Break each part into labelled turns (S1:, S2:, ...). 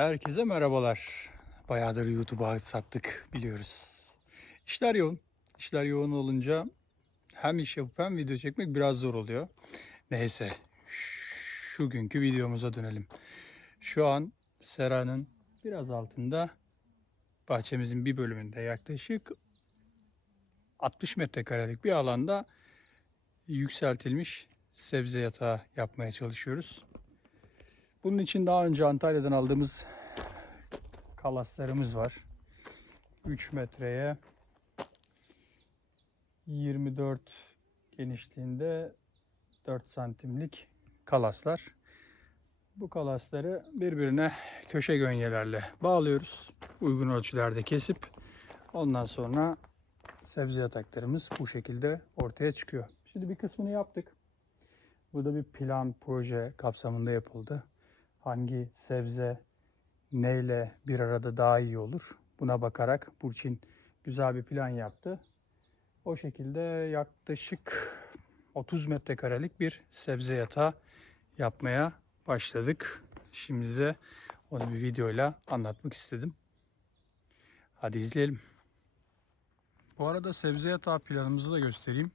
S1: Herkese merhabalar. Bayağıdır YouTube'a sattık biliyoruz. İşler yoğun. İşler yoğun olunca hem iş yapıp hem video çekmek biraz zor oluyor. Neyse şu günkü videomuza dönelim. Şu an Sera'nın biraz altında bahçemizin bir bölümünde yaklaşık 60 metrekarelik bir alanda yükseltilmiş sebze yatağı yapmaya çalışıyoruz. Bunun için daha önce Antalya'dan aldığımız kalaslarımız var. 3 metreye 24 genişliğinde 4 santimlik kalaslar. Bu kalasları birbirine köşe gönyelerle bağlıyoruz. Uygun ölçülerde kesip ondan sonra sebze yataklarımız bu şekilde ortaya çıkıyor. Şimdi bir kısmını yaptık. Burada bir plan proje kapsamında yapıldı. Hangi sebze neyle bir arada daha iyi olur? Buna bakarak Burçin güzel bir plan yaptı. O şekilde yaklaşık 30 metrekarelik bir sebze yatağı yapmaya başladık. Şimdi de onu bir videoyla anlatmak istedim. Hadi izleyelim. Bu arada sebze yatağı planımızı da göstereyim.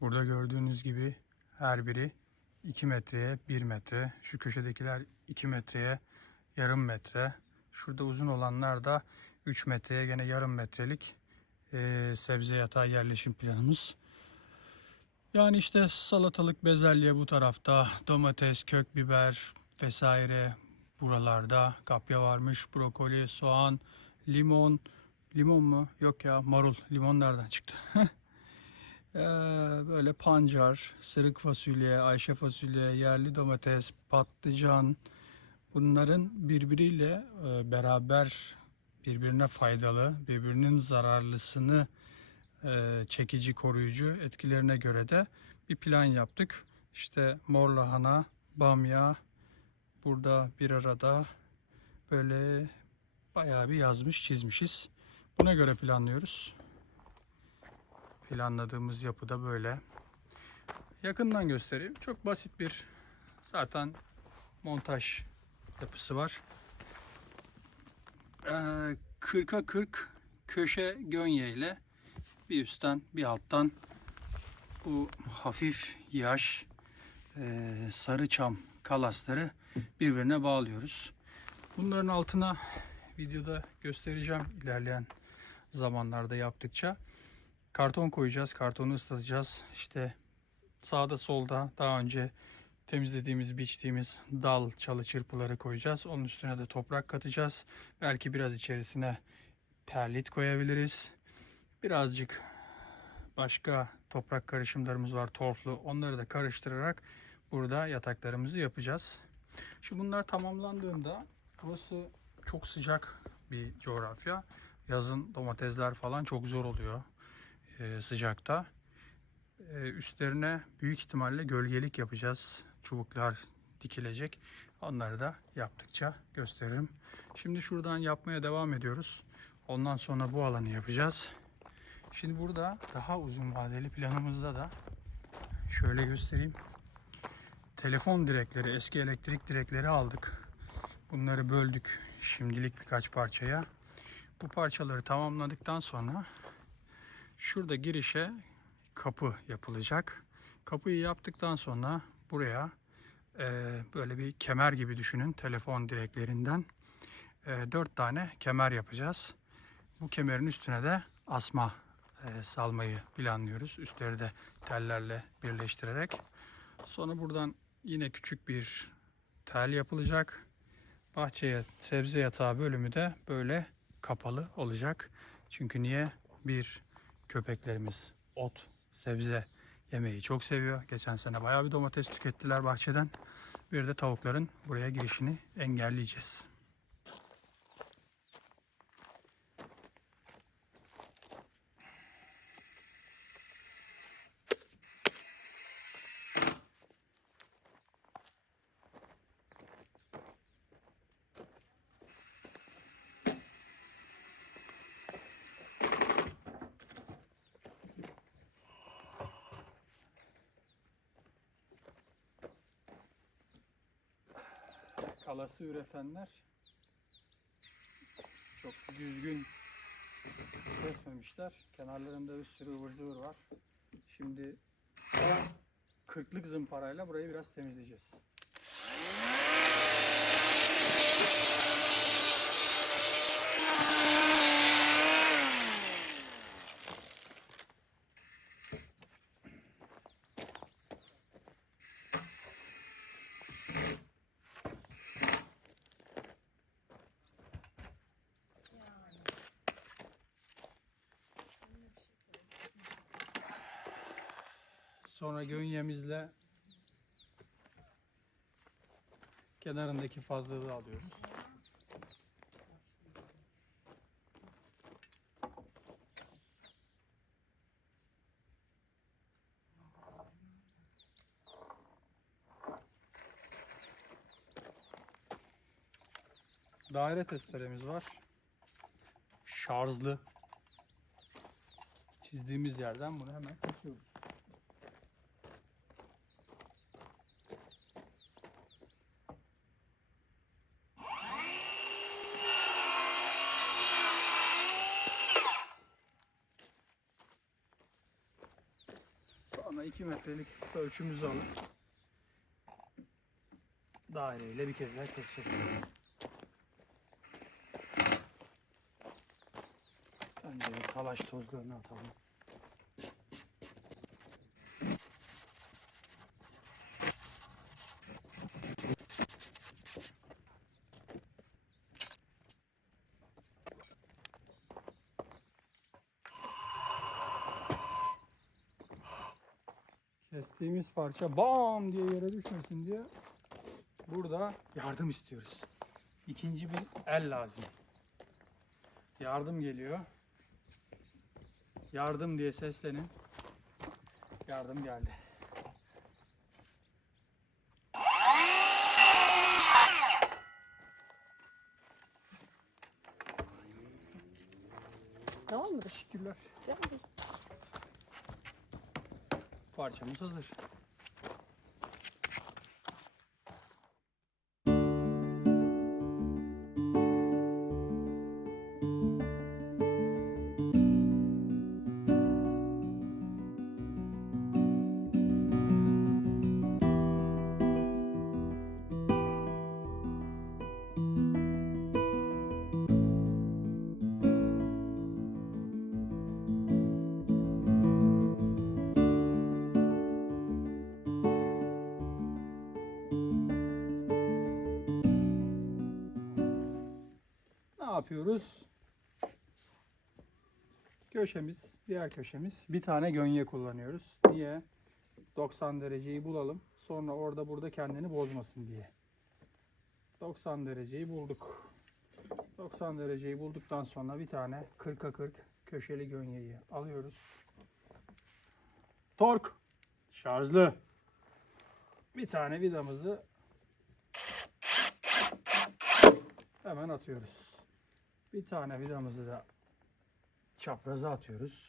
S1: Burada gördüğünüz gibi her biri 2 metreye 1 metre. Şu köşedekiler 2 metreye yarım metre. Şurada uzun olanlar da 3 metreye gene yarım metrelik e, sebze yatağı yerleşim planımız. Yani işte salatalık, bezelye bu tarafta, domates, kök biber vesaire buralarda kapya varmış, brokoli, soğan, limon, limon mu? Yok ya marul, limon nereden çıktı? Ee, böyle pancar, sırık fasulye, ayşe fasulye, yerli domates, patlıcan bunların birbiriyle e, beraber birbirine faydalı, birbirinin zararlısını e, çekici, koruyucu etkilerine göre de bir plan yaptık. İşte mor lahana, bamya burada bir arada böyle bayağı bir yazmış, çizmişiz. Buna göre planlıyoruz. Planladığımız yapı da böyle. Yakından göstereyim. Çok basit bir zaten montaj yapısı var. Ee, 40'a 40 köşe gönye ile bir üstten bir alttan bu hafif yaş e, sarı çam kalasları birbirine bağlıyoruz. Bunların altına videoda göstereceğim ilerleyen zamanlarda yaptıkça. Karton koyacağız. Kartonu ıslatacağız. İşte sağda solda daha önce temizlediğimiz, biçtiğimiz dal, çalı çırpıları koyacağız. Onun üstüne de toprak katacağız. Belki biraz içerisine perlit koyabiliriz. Birazcık başka toprak karışımlarımız var torflu. Onları da karıştırarak burada yataklarımızı yapacağız. Şimdi bunlar tamamlandığında burası çok sıcak bir coğrafya. Yazın domatesler falan çok zor oluyor sıcakta. E, üstlerine büyük ihtimalle gölgelik yapacağız. Çubuklar dikilecek. Onları da yaptıkça gösteririm. Şimdi şuradan yapmaya devam ediyoruz. Ondan sonra bu alanı yapacağız. Şimdi burada daha uzun vadeli planımızda da şöyle göstereyim. Telefon direkleri, eski elektrik direkleri aldık. Bunları böldük şimdilik birkaç parçaya. Bu parçaları tamamladıktan sonra şurada girişe kapı yapılacak. Kapıyı yaptıktan sonra buraya e, böyle bir kemer gibi düşünün telefon direklerinden e, 4 tane kemer yapacağız. Bu kemerin üstüne de asma e, salmayı planlıyoruz. Üstleri de tellerle birleştirerek. Sonra buradan yine küçük bir tel yapılacak. Bahçeye sebze yatağı bölümü de böyle kapalı olacak. Çünkü niye? Bir köpeklerimiz ot, sebze yemeyi çok seviyor. Geçen sene bayağı bir domates tükettiler bahçeden. Bir de tavukların buraya girişini engelleyeceğiz. Kalası üretenler çok düzgün kesmemişler. Kenarlarında bir sürü ıvır zıvır var. Şimdi kırklık zımparayla burayı biraz temizleyeceğiz. Sonra gönyemizle kenarındaki fazlalığı alıyoruz. Daire testeremiz var. Şarjlı. Çizdiğimiz yerden bunu hemen kesiyoruz. Sonra 2 metrelik ölçümüzü alıp daireyle bir kez daha keseceğiz. Önce bir talaş tozlarını atalım. Kestiğimiz parça bam diye yere düşmesin diye burada yardım istiyoruz. İkinci bir el lazım. Yardım geliyor. Yardım diye seslenin. Yardım geldi.
S2: Tamam mıdır?
S1: Teşekkürler.
S2: Canım.
S1: Parçamız hazır. Yapıyoruz? Köşemiz, diğer köşemiz bir tane gönye kullanıyoruz. Niye? 90 dereceyi bulalım. Sonra orada burada kendini bozmasın diye. 90 dereceyi bulduk. 90 dereceyi bulduktan sonra bir tane 40'a 40 köşeli gönyeyi alıyoruz. Tork. Şarjlı. Bir tane vidamızı hemen atıyoruz. Bir tane vidamızı da çapraza atıyoruz.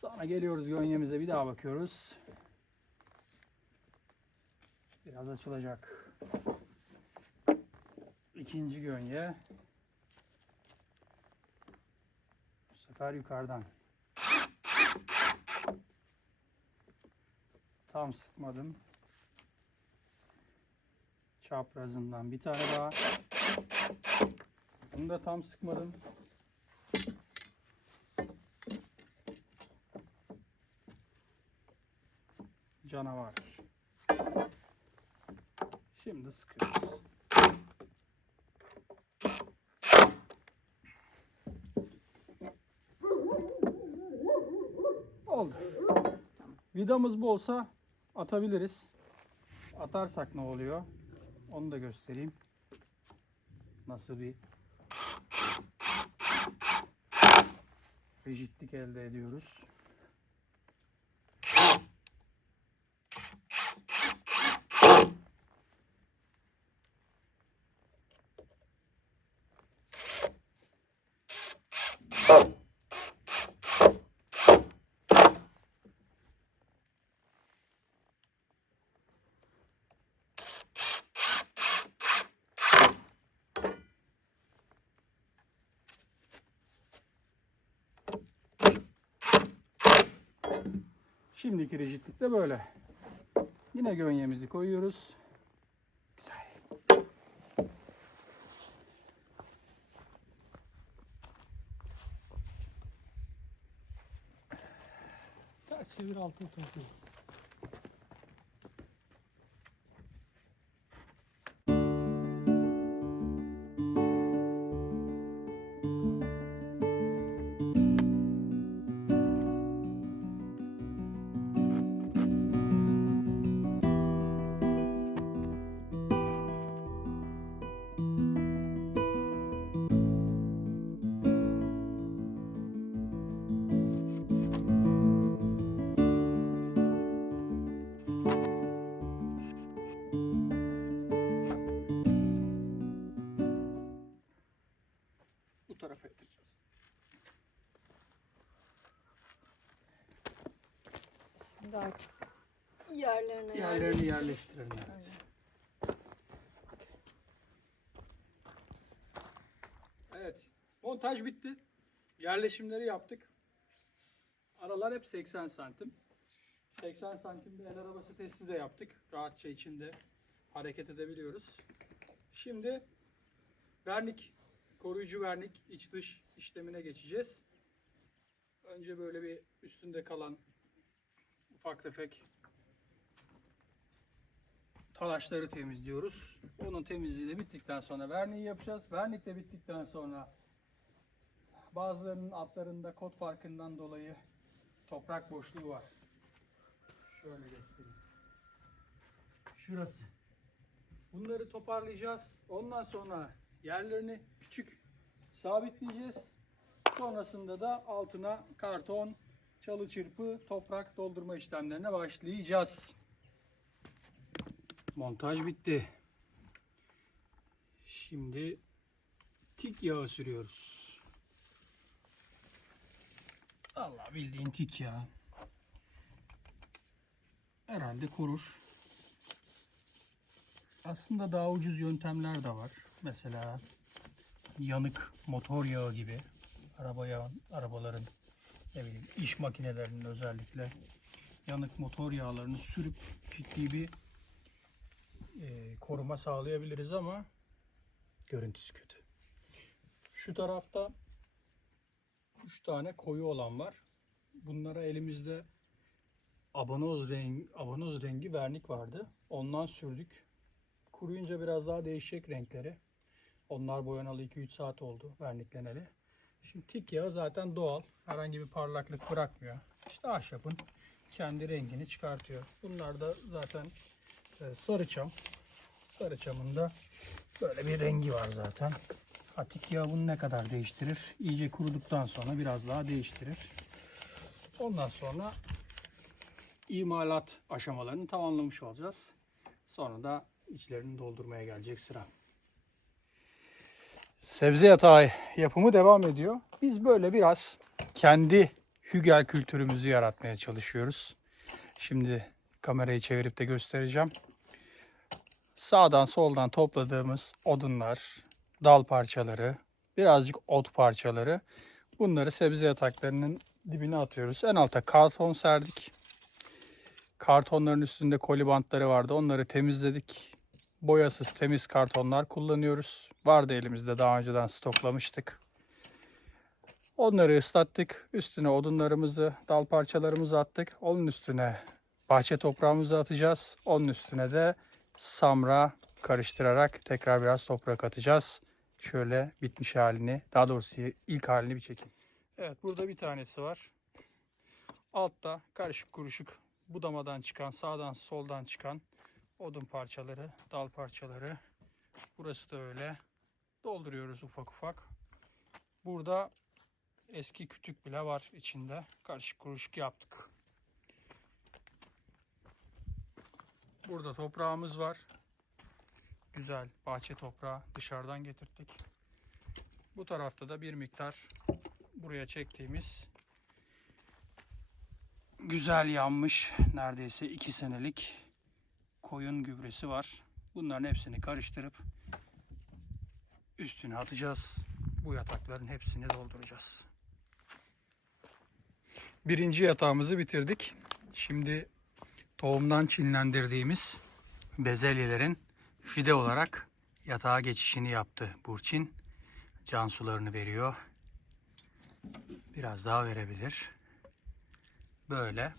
S1: Sonra geliyoruz gönyemize bir daha bakıyoruz. Biraz açılacak. İkinci gönye. Bu sefer yukarıdan. Tam sıkmadım. Çaprazından bir tane daha. Bunu da tam sıkmadım. Canavar. Şimdi sıkıyoruz. Oldu. Vidamız bolsa atabiliriz. Atarsak ne oluyor? Onu da göstereyim. Nasıl bir rigidlik elde ediyoruz. Şimdiki rigidlik de böyle. Yine gönyemizi koyuyoruz. Güzel. Ters çevir altını topluyoruz.
S2: Şimdi artık yerlerine
S1: Yerlerini yerleştirelim. Evet. Evet. Montaj bitti. Yerleşimleri yaptık. Aralar hep 80 santim. 80 santimde el arabası testi de yaptık. Rahatça içinde hareket edebiliyoruz. Şimdi vernik, koruyucu vernik iç dış işlemine geçeceğiz. Önce böyle bir üstünde kalan ufak tefek talaşları temizliyoruz. Onun temizliği de bittikten sonra verniği yapacağız. Vernik de bittikten sonra bazılarının altlarında kod farkından dolayı toprak boşluğu var. Şöyle göstereyim. Şurası. Bunları toparlayacağız. Ondan sonra yerlerini küçük sabitleyeceğiz. Sonrasında da altına karton, çalı çırpı, toprak doldurma işlemlerine başlayacağız. Montaj bitti. Şimdi tik yağı sürüyoruz. Allah bildiğin tik yağı. Herhalde kurur. Aslında daha ucuz yöntemler de var. Mesela yanık motor yağı gibi. Araba yağı, arabaların ne bileyim iş makinelerinin özellikle yanık motor yağlarını sürüp ciddi bir e, koruma sağlayabiliriz ama görüntüsü kötü. Şu tarafta 3 tane koyu olan var. Bunlara elimizde abanoz rengi, abanoz rengi vernik vardı. Ondan sürdük. Kuruyunca biraz daha değişecek renkleri. Onlar boyanalı 2-3 saat oldu vernikleneli. Şimdi tik yağı zaten doğal. Herhangi bir parlaklık bırakmıyor. İşte ahşabın kendi rengini çıkartıyor. Bunlar da zaten e, sarı çam. Sarı çamın da böyle bir rengi var zaten. Atik yağı bunu ne kadar değiştirir? İyice kuruduktan sonra biraz daha değiştirir. Ondan sonra imalat aşamalarını tamamlamış olacağız. Sonra da içlerini doldurmaya gelecek sıra. Sebze yatağı yapımı devam ediyor. Biz böyle biraz kendi hügel kültürümüzü yaratmaya çalışıyoruz. Şimdi kamerayı çevirip de göstereceğim. Sağdan soldan topladığımız odunlar, dal parçaları, birazcık ot parçaları bunları sebze yataklarının dibine atıyoruz. En alta karton serdik. Kartonların üstünde koli bantları vardı. Onları temizledik. Boyasız temiz kartonlar kullanıyoruz. Vardı elimizde daha önceden stoklamıştık. Onları ıslattık. Üstüne odunlarımızı, dal parçalarımızı attık. Onun üstüne bahçe toprağımızı atacağız. Onun üstüne de samra karıştırarak tekrar biraz toprak atacağız. Şöyle bitmiş halini, daha doğrusu ilk halini bir çekeyim. Evet burada bir tanesi var. Altta karışık kuruşuk budamadan çıkan, sağdan soldan çıkan odun parçaları, dal parçaları. Burası da öyle. Dolduruyoruz ufak ufak. Burada eski kütük bile var içinde. Karışık kuruşuk yaptık. Burada toprağımız var. Güzel bahçe toprağı dışarıdan getirdik. Bu tarafta da bir miktar buraya çektiğimiz güzel yanmış neredeyse 2 senelik koyun gübresi var. Bunların hepsini karıştırıp üstüne atacağız. Bu yatakların hepsini dolduracağız. Birinci yatağımızı bitirdik. Şimdi tohumdan çinlendirdiğimiz bezelyelerin fide olarak yatağa geçişini yaptı Burçin. Can sularını veriyor. Biraz daha verebilir. Böyle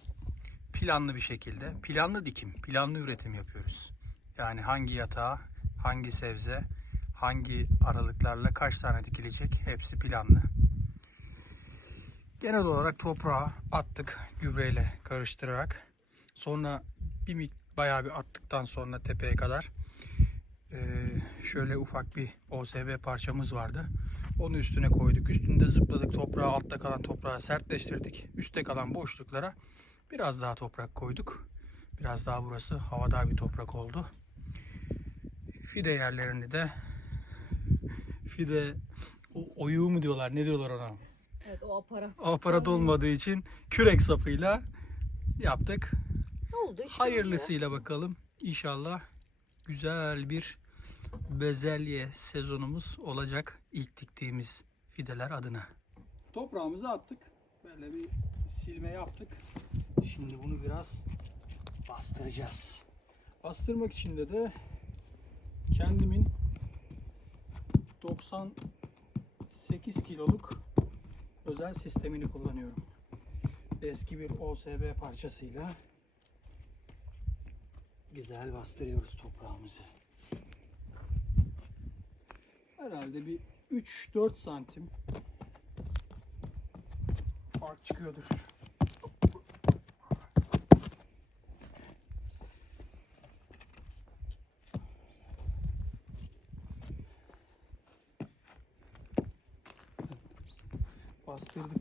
S1: planlı bir şekilde, planlı dikim, planlı üretim yapıyoruz. Yani hangi yatağa, hangi sebze, hangi aralıklarla kaç tane dikilecek hepsi planlı. Genel olarak toprağa attık gübreyle karıştırarak. Sonra bir bayağı bir attıktan sonra tepeye kadar eee, şöyle ufak bir OSB parçamız vardı. Onu üstüne koyduk. Üstünde zıpladık toprağı, altta kalan toprağı sertleştirdik. Üstte kalan boşluklara biraz daha toprak koyduk. Biraz daha burası havadar bir toprak oldu. Fide yerlerini de fide o, oyuğu mu diyorlar ne diyorlar ona?
S2: Evet o aparat.
S1: O aparat olmadığı için kürek sapıyla yaptık.
S2: Ne oldu işte?
S1: Hayırlısıyla bakalım. İnşallah güzel bir bezelye sezonumuz olacak ilk diktiğimiz fideler adına. Toprağımızı attık. Böyle bir silme yaptık. Şimdi bunu biraz bastıracağız. Bastırmak için de de kendimin 98 kiloluk özel sistemini kullanıyorum. Eski bir OSB parçasıyla güzel bastırıyoruz toprağımızı. Herhalde bir 3-4 santim fark çıkıyordur.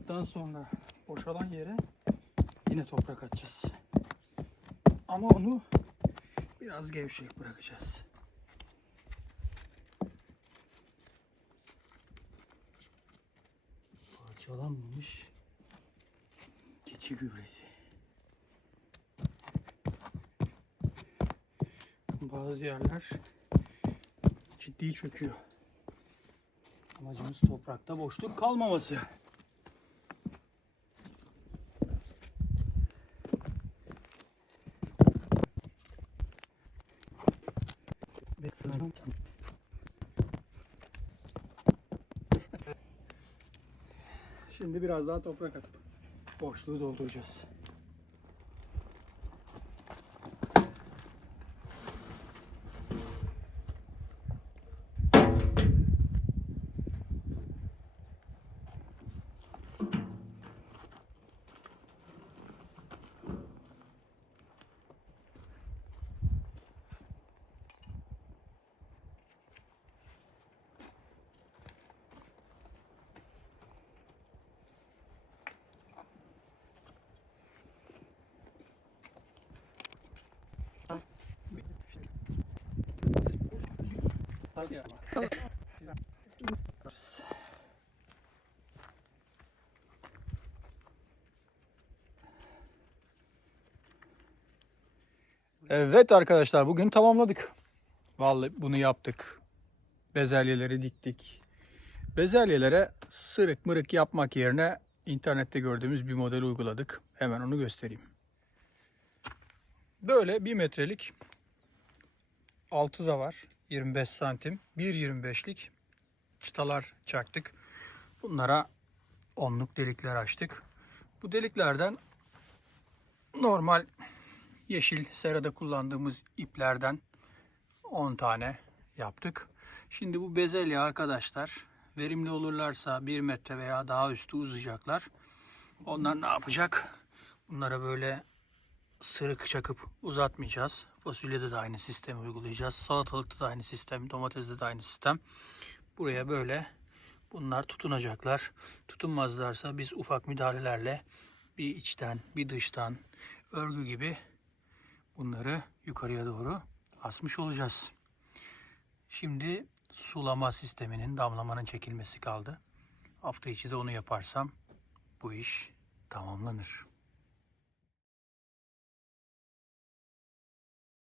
S1: Bastırdıktan sonra boşalan yere yine toprak atacağız. Ama onu biraz gevşek bırakacağız. Parçalanmamış keçi gübresi. Bazı yerler ciddi çöküyor. Amacımız toprakta boşluk kalmaması. Şimdi biraz daha toprak atıp boşluğu dolduracağız. Evet arkadaşlar bugün tamamladık. Vallahi bunu yaptık. Bezelyeleri diktik. Bezelyelere sırık mırık yapmak yerine internette gördüğümüz bir model uyguladık. Hemen onu göstereyim. Böyle bir metrelik altı da var. 25 santim. 1.25'lik çıtalar çaktık. Bunlara onluk delikler açtık. Bu deliklerden normal yeşil serada kullandığımız iplerden 10 tane yaptık. Şimdi bu bezelye arkadaşlar verimli olurlarsa 1 metre veya daha üstü uzayacaklar. Onlar ne yapacak? Bunlara böyle sırık çakıp uzatmayacağız. Fasulyede de aynı sistemi uygulayacağız. Salatalıkta da aynı sistem, domatesde de aynı sistem. Buraya böyle bunlar tutunacaklar. Tutunmazlarsa biz ufak müdahalelerle bir içten, bir dıştan örgü gibi bunları yukarıya doğru asmış olacağız. Şimdi sulama sisteminin, damlamanın çekilmesi kaldı. Hafta içi de onu yaparsam bu iş tamamlanır.